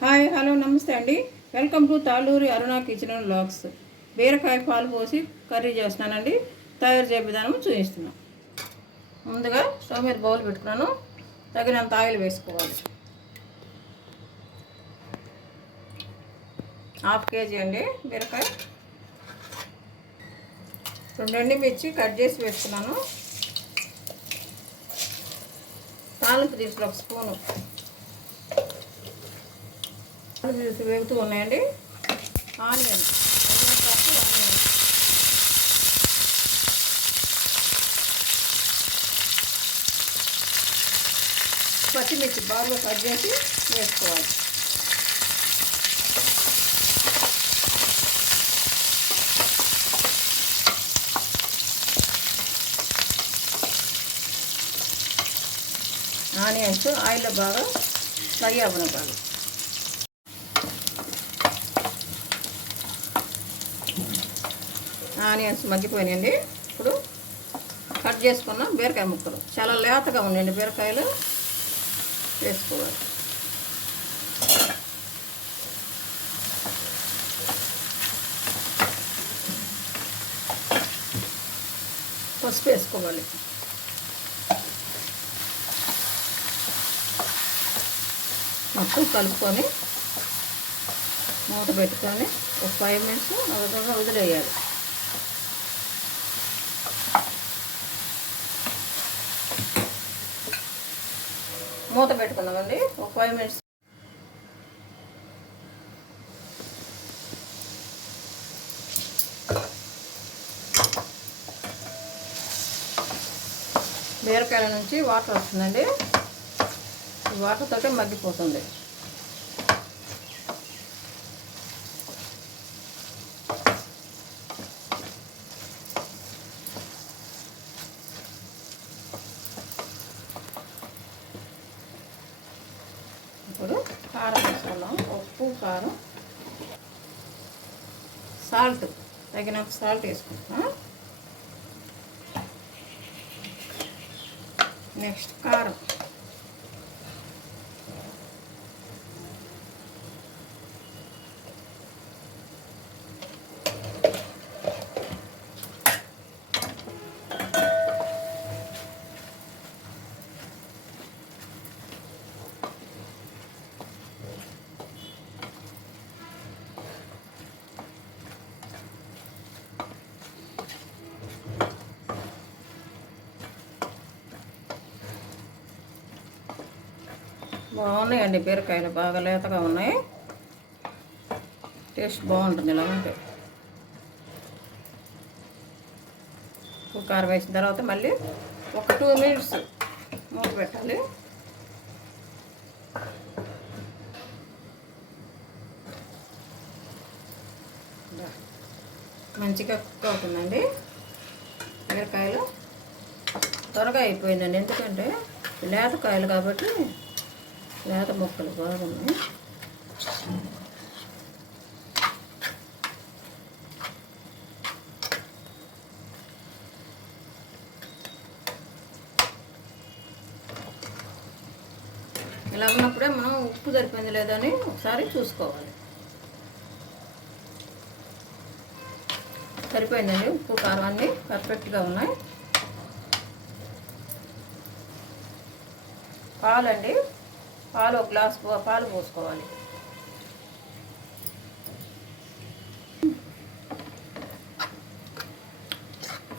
Hi hello నమస్తే అండి. Welcome to Talluri Aruna kitchen and vlogs. బీరకాయ పాలు పోసి కర్రీ చేస్తున్నానండి. తయారు చేయ విధానం చూపిస్తున్నాను. ముందుగా స్టవ్ మీద బౌల్ పెట్టుకున్నాను. తగినంత ఆయిల్ వేసుకోవాలి. 1/2 kg అండి బీరకాయ. 2 ఎండుమిర్చి కట్ చేసి వేసుకున్నాను. తాలింపు దినుసులు 1 స్పూను వేగుతూ ఉన్నాయండి. ఆనియన్ పచ్చిమిర్చి బాగా కట్ చేసి వేసుకోవాలి. ఆనియన్స్ ఆయిల్లో బాగా ఫ్రై అవ్వనివ్వాలి. ఆనియన్స్ మగ్గిపోయినాయండి. ఇప్పుడు కట్ చేసుకున్న బీరకాయ ముక్కలు చాలా లేతగా ఉన్నాయండి. బీరకాయలు వేసుకోవాలి. పసుపు వేసుకోవాలి. మొత్తం కలుపుకొని మూత పెట్టుకొని ఒక 5 minutes వదిలేయాలి. మూత పెట్టుకున్నామండి ఒక 5 minutes. బీరకాయల నుంచి వాటర్ వస్తుందండి. ఈ వాటర్ తోటే మగ్గిపోతుంది. ఇప్పుడు కారం వేసుకున్నాం. ఉప్పు, కారం, సాల్ట్ తగినంత సాల్ట్ వేసుకుంటాం. నెక్స్ట్ కారం, బాగున్నాయండి. బీరకాయలు బాగా లేతగా ఉన్నాయి. టేస్ట్ బాగుంటుంది ఇలా ఉంటే. ఉప్పు కారం వేసిన తర్వాత మళ్ళీ ఒక 2 minutes మూత పెట్టాలి. మంచిగా కుక్ అవుతుందండి. బీరకాయలు త్వరగా అయిపోయిందండి. ఎందుకంటే లేతకాయలు కాబట్టి లేత ముక్కలు బాగున్నాయి. ఇలా ఉన్నప్పుడే మనం ఉప్పు సరిపోయింది లేదని ఒకసారి చూసుకోవాలి. సరిపోయిందండి. ఉప్పు కారం అన్నీ పర్ఫెక్ట్గా ఉన్నాయి. పాలండి, పాలు 1 గ్లాస్ పాలు పోసుకోవాలి.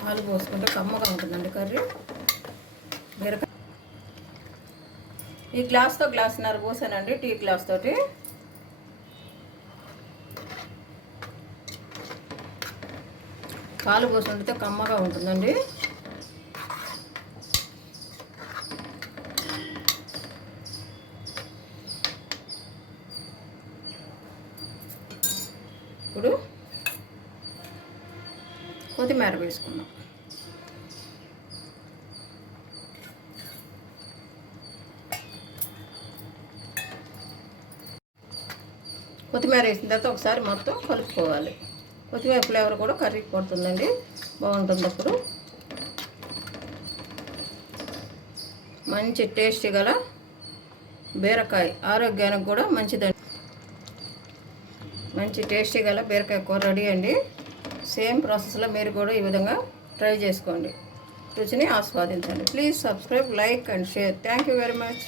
పాలు పోసుకుంటే కమ్మగా ఉంటుందండి కర్రీ. బీరకాయ ఈ గ్లాస్తో 1.5 గ్లాస్ పోసానండి. టీ గ్లాస్ తోటి. పాలు పోసి వండితే కమ్మగా ఉంటుందండి. ఇప్పుడు కొత్తిమీర వేసుకుందాం. కొత్తిమీర వేసిన తర్వాత ఒకసారి మొత్తం కలుపుకోవాలి. కొత్తిమీర ఫ్లేవర్ కూడా కర్రీకి పడుతుందండి, బాగుంటుంది. అప్పుడు మంచి టేస్ట్ గల బీరకాయ ఆరోగ్యానికి కూడా మంచిదండి. మంచి టేస్టీ గల బీరకాయ కూర రెడీ అండి. సేమ్ ప్రాసెస్లో మీరు కూడా ఈ విధంగా ట్రై చేసుకోండి, రుచిని ఆస్వాదించండి. Please subscribe, like and share. Thank you very much.